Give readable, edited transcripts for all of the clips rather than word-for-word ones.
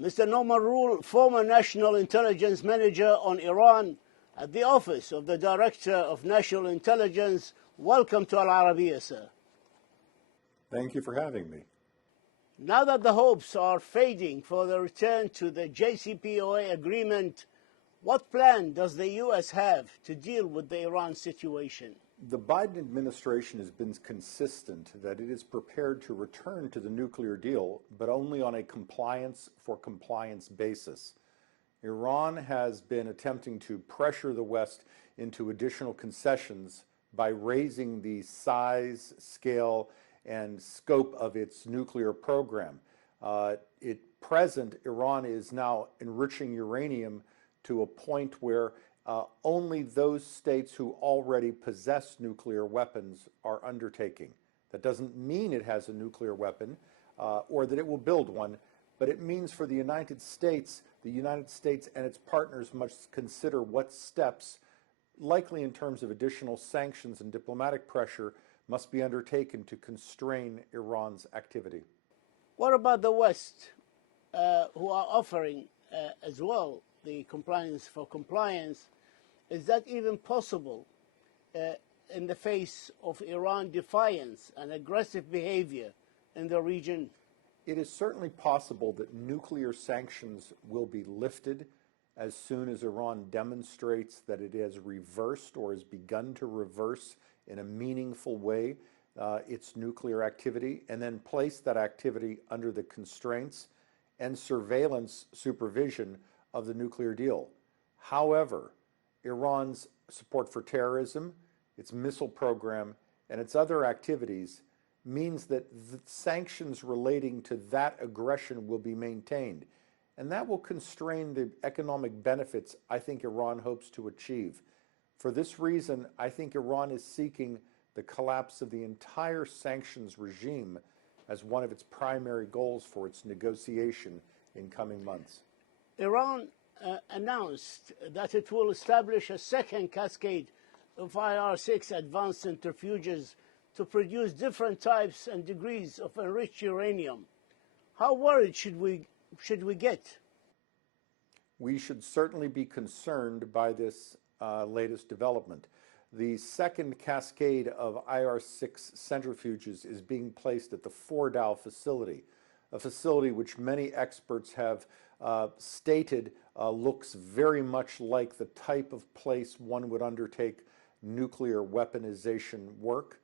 Mr. Noman Roule, former National Intelligence Manager on Iran at the Office of the Director of National Intelligence. Welcome to Al-Arabiya, sir. Thank you for having me. Now that the hopes are fading for the return to the JCPOA agreement, what plan does the U.S. have to deal with the Iran situation? The Biden administration has been consistent that it is prepared to return to the nuclear deal, but only on a compliance for compliance basis. Iran has been attempting to pressure the West into additional concessions by raising the size, scale, and scope of its nuclear program. At present, Iran is now enriching uranium to a point where only those states who already possess nuclear weapons are undertaking. That doesn't mean it has a nuclear weapon or that it will build one, but it means for the United States and its partners must consider what steps, likely in terms of additional sanctions and diplomatic pressure, must be undertaken to constrain Iran's activity. What about the West, who are offering as well the compliance for compliance? Is that even possible in the face of Iran defiance and aggressive behavior in the region? It is certainly possible that nuclear sanctions will be lifted as soon as Iran demonstrates that it has reversed or has begun to reverse in a meaningful way its nuclear activity, and then place that activity under the constraints and surveillance supervision of the nuclear deal. However, Iran's support for terrorism, its missile program, and its other activities means that the sanctions relating to that aggression will be maintained. And that will constrain the economic benefits I think Iran hopes to achieve. For this reason, I think Iran is seeking the collapse of the entire sanctions regime as one of its primary goals for its negotiation in coming months. Iran announced that it will establish a second cascade of IR-6 advanced centrifuges to produce different types and degrees of enriched uranium. How worried should we get? We should certainly be concerned by this latest development. The second cascade of IR-6 centrifuges is being placed at the Fordow facility, a facility which many experts have stated looks very much like the type of place one would undertake nuclear weaponization work.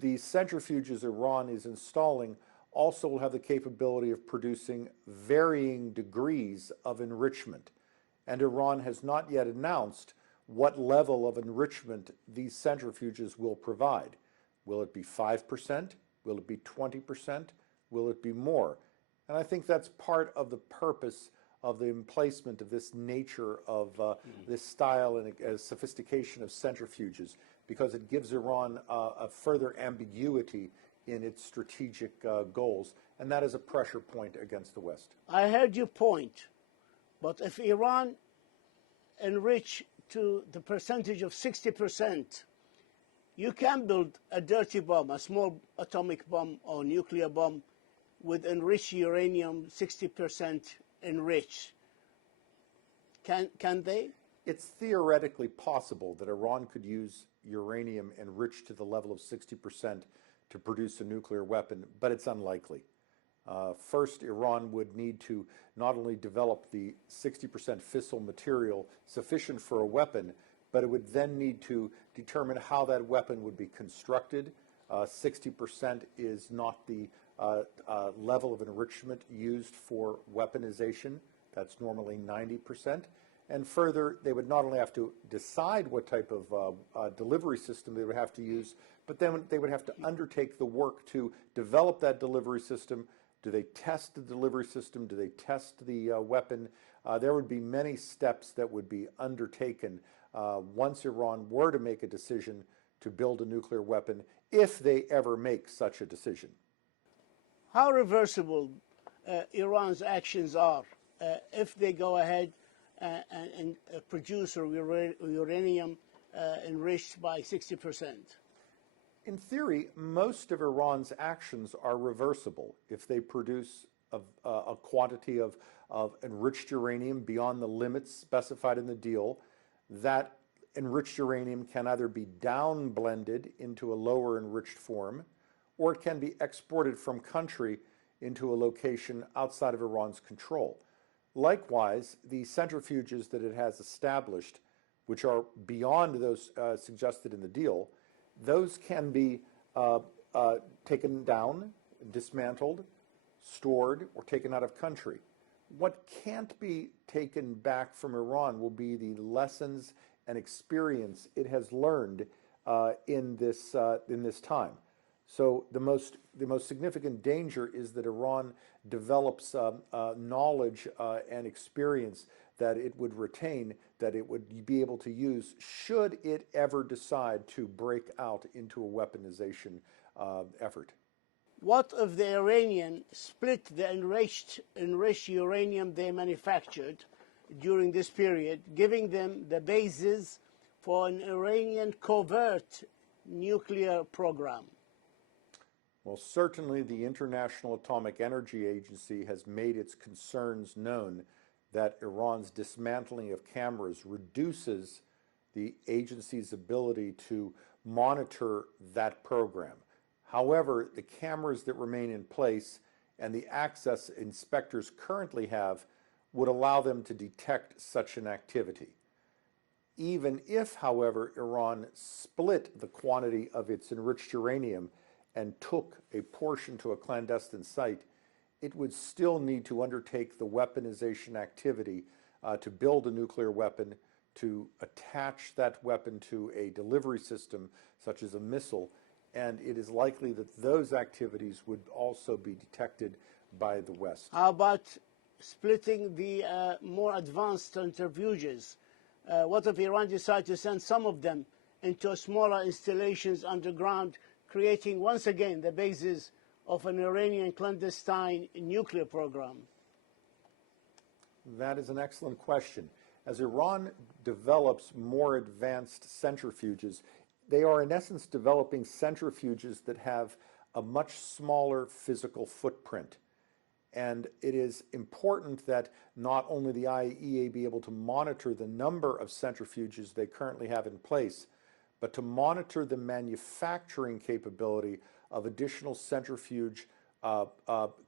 The centrifuges Iran is installing also will have the capability of producing varying degrees of enrichment, and Iran has not yet announced what level of enrichment these centrifuges will provide. Will it be 5%? Will it be 20%? Will it be more? And I think that's part of the purpose of the emplacement of this nature of this style and sophistication of centrifuges, because it gives Iran a further ambiguity in its strategic goals, and that is a pressure point against the West. I heard your point, but if Iran enrich to the percentage of 60%, you can build a dirty bomb, a small atomic bomb or nuclear bomb with enriched uranium, 60% enriched. Can they? It's theoretically possible that Iran could use uranium enriched to the level of 60% to produce a nuclear weapon, but it's unlikely. First, Iran would need to not only develop the 60% fissile material sufficient for a weapon, but it would then need to determine how that weapon would be constructed. 60% is not the level of enrichment used for weaponization. That's normally 90%. And further, they would not only have to decide what type of delivery system they would have to use, but then they would have to undertake the work to develop that delivery system. Do they test the delivery system? Do they test the weapon? There would be many steps that would be undertaken once Iran were to make a decision to build a nuclear weapon, if they ever make such a decision. How reversible Iran's actions are if they go ahead and produce uranium enriched by 60%? In theory, most of Iran's actions are reversible if they produce a quantity of enriched uranium beyond the limits specified in the deal. That enriched uranium can either be down blended into a lower enriched form, or it can be exported from country into a location outside of Iran's control. Likewise, the centrifuges that it has established, which are beyond those suggested in the deal, those can be taken down, dismantled, stored, or taken out of country. What can't be taken back from Iran will be the lessons and experience it has learned in this time. So the most significant danger is that Iran develops knowledge and experience that it would retain, that it would be able to use should it ever decide to break out into a weaponization effort. What if the Iranian split the enriched uranium they manufactured during this period, giving them the basis for an Iranian covert nuclear program? Well, certainly the International Atomic Energy Agency has made its concerns known that Iran's dismantling of cameras reduces the agency's ability to monitor that program. However, the cameras that remain in place and the access inspectors currently have would allow them to detect such an activity. Even if, however, Iran split the quantity of its enriched uranium and took a portion to a clandestine site, it would still need to undertake the weaponization activity to build a nuclear weapon, to attach that weapon to a delivery system such as a missile, and it is likely that those activities would also be detected by the West. How about splitting the more advanced centrifuges? What if Iran decides to send some of them into smaller installations underground, creating once again the basis of an Iranian clandestine nuclear program? That is an excellent question. As Iran develops more advanced centrifuges, they are in essence developing centrifuges that have a much smaller physical footprint. And it is important that not only the IAEA be able to monitor the number of centrifuges they currently have in place, but to monitor the manufacturing capability of additional centrifuge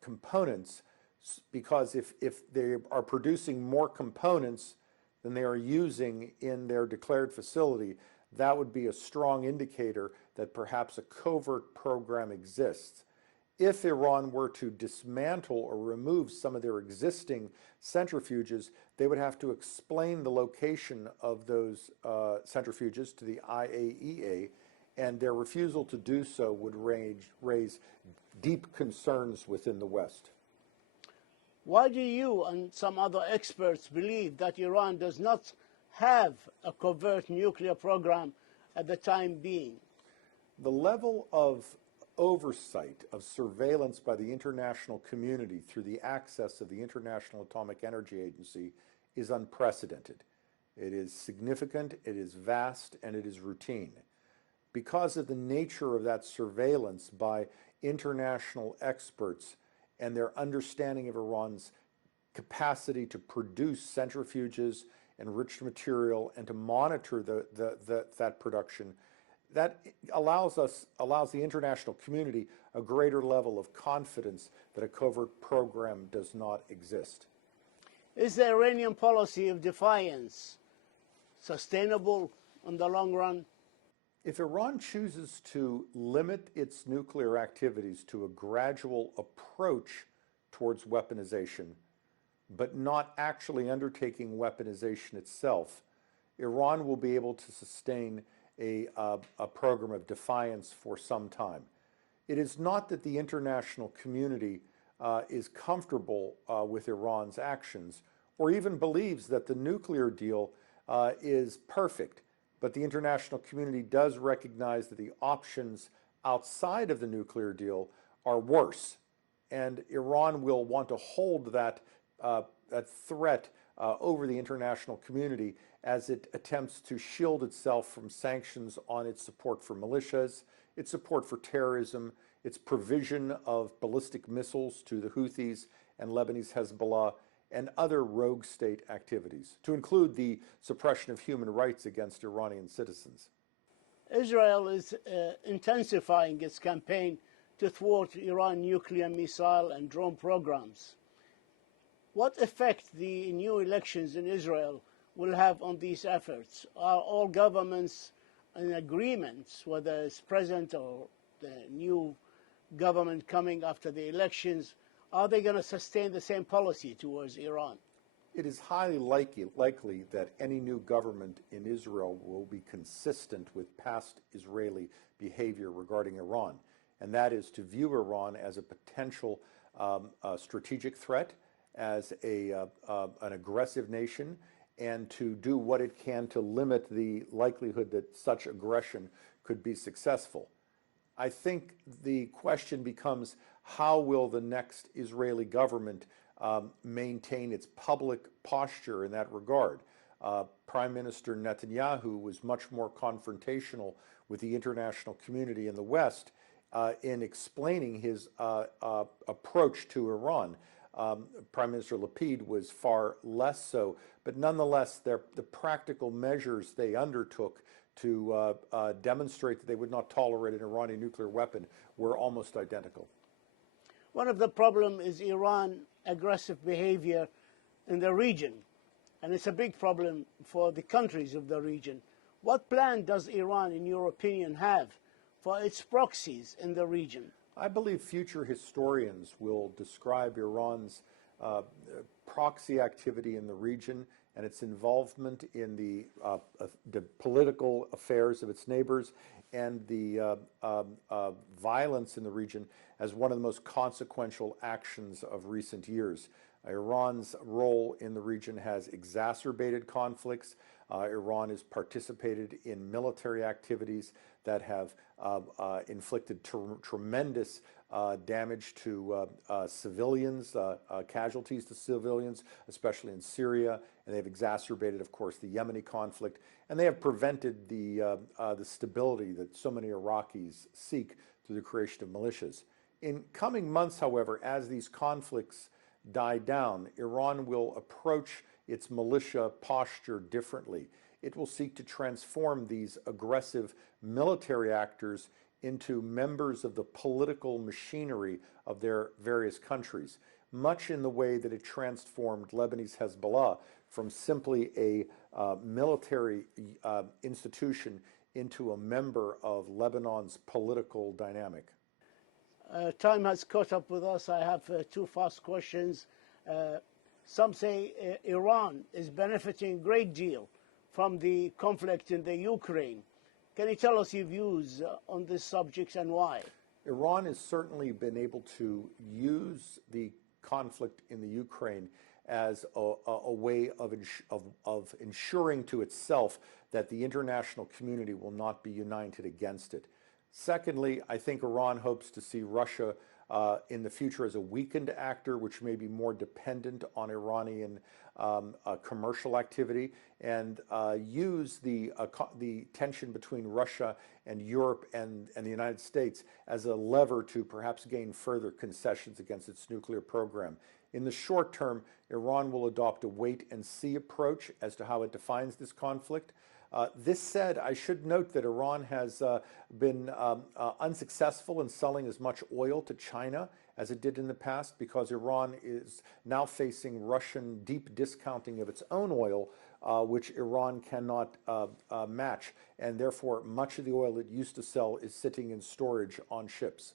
components, because if they are producing more components than they are using in their declared facility, that would be a strong indicator that perhaps a covert program exists. If Iran were to dismantle or remove some of their existing centrifuges, they would have to explain the location of those centrifuges to the IAEA, and their refusal to do so would raise deep concerns within the West. Why do you and some other experts believe that Iran does not have a covert nuclear program at the time being? The level of oversight, of surveillance by the international community through the access of the International Atomic Energy Agency is unprecedented. It is significant, it is vast, and it is routine. Because of the nature of that surveillance by international experts and their understanding of Iran's capacity to produce centrifuges, enriched material, and to monitor that production, that allows the international community a greater level of confidence that a covert program does not exist. Is the Iranian policy of defiance sustainable in the long run? If Iran chooses to limit its nuclear activities to a gradual approach towards weaponization, but not actually undertaking weaponization itself, Iran will be able to sustain a program of defiance for some time. It is not that the international community is comfortable with Iran's actions or even believes that the nuclear deal is perfect, but the international community does recognize that the options outside of the nuclear deal are worse, and Iran will want to hold that threat over the international community as it attempts to shield itself from sanctions on its support for militias, its support for terrorism, its provision of ballistic missiles to the Houthis, and Lebanese Hezbollah and other rogue state activities, to include the suppression of human rights against Iranian citizens. Israel is intensifying its campaign to thwart Iran nuclear missile and drone programs. What effect the new elections in Israel will have on these efforts? Are all governments in agreement, whether it's present or the new government coming after the elections, are they going to sustain the same policy towards Iran? It is highly likely that any new government in Israel will be consistent with past Israeli behavior regarding Iran, and that is to view Iran as a potential strategic threat, as an aggressive nation, and to do what it can to limit the likelihood that such aggression could be successful. I think the question becomes, how will the next Israeli government maintain its public posture in that regard? Prime Minister Netanyahu was much more confrontational with the international community in the West in explaining his approach to Iran. Prime Minister Lapid was far less so, but nonetheless, the practical measures they undertook to demonstrate that they would not tolerate an Iranian nuclear weapon were almost identical. One of the problems is Iran's aggressive behavior in the region, and it's a big problem for the countries of the region. What plan does Iran, in your opinion, have for its proxies in the region? I believe future historians will describe Iran's proxy activity in the region and its involvement in the political affairs of its neighbors and the violence in the region as one of the most consequential actions of recent years. Iran's role in the region has exacerbated conflicts. Iran has participated in military activities that have inflicted tremendous damage to civilians, casualties to civilians, especially in Syria, and they've exacerbated, of course, the Yemeni conflict, and they have prevented the stability that so many Iraqis seek through the creation of militias. In coming months, however, as these conflicts die down, Iran will approach its militia posture differently. It will seek to transform these aggressive military actors into members of the political machinery of their various countries, much in the way that it transformed Lebanese Hezbollah from simply a military institution into a member of Lebanon's political dynamic. Time has caught up with us. I have two fast questions. Some say Iran is benefiting a great deal from the conflict in the Ukraine. Can you tell us your views on this subject and why? Iran has certainly been able to use the conflict in the Ukraine as a way of ensuring to itself that the international community will not be united against it. Secondly, I think Iran hopes to see Russia in the future as a weakened actor, which may be more dependent on Iranian commercial activity, and use the tension between Russia and Europe and the United States as a lever to perhaps gain further concessions against its nuclear program. In the short term, Iran will adopt a wait-and-see approach as to how it defines this conflict. This said, I should note that Iran has been unsuccessful in selling as much oil to China as it did in the past, because Iran is now facing Russian deep discounting of its own oil, which Iran cannot match, and therefore much of the oil it used to sell is sitting in storage on ships.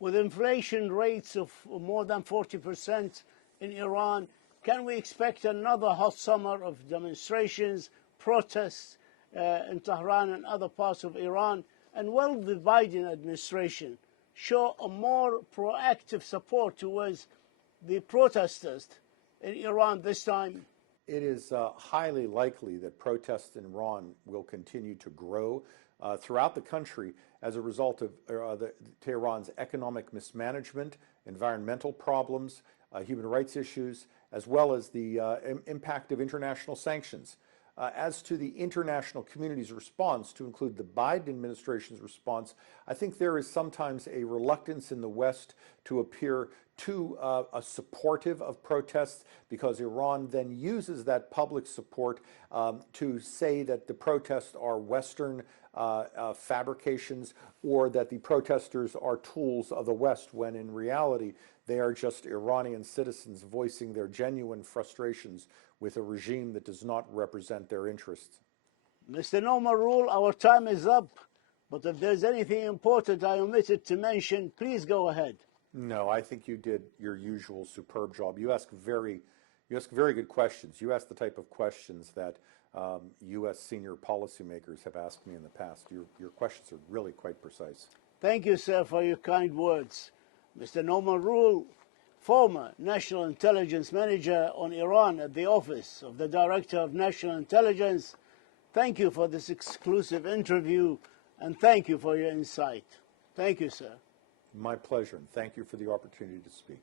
With inflation rates of more than 40% in Iran, can we expect another hot summer of demonstrations, protests in Tehran and other parts of Iran? And will the Biden administration show a more proactive support towards the protesters in Iran this time? It is highly likely that protests in Iran will continue to grow throughout the country as a result of Tehran's economic mismanagement, environmental problems, human rights issues, as well as the impact of international sanctions. As to the international community's response, to include the Biden administration's response, I think there is sometimes a reluctance in the West to appear too supportive of protests, because Iran then uses that public support to say that the protests are Western fabrications, or that the protesters are tools of the West, when in reality they are just Iranian citizens voicing their genuine frustrations with a regime that does not represent their interests. Mr. Norman Roule, our time is up, but if there's anything important I omitted to mention, please go ahead. No, I think you did your usual superb job. You ask very good questions. You ask the type of questions that U.S. senior policymakers have asked me in the past. Your questions are really quite precise. Thank you, sir, for your kind words. Mr. Norman Roule, former National Intelligence Manager on Iran at the Office of the Director of National Intelligence, thank you for this exclusive interview, and thank you for your insight. Thank you, sir. My pleasure, and thank you for the opportunity to speak.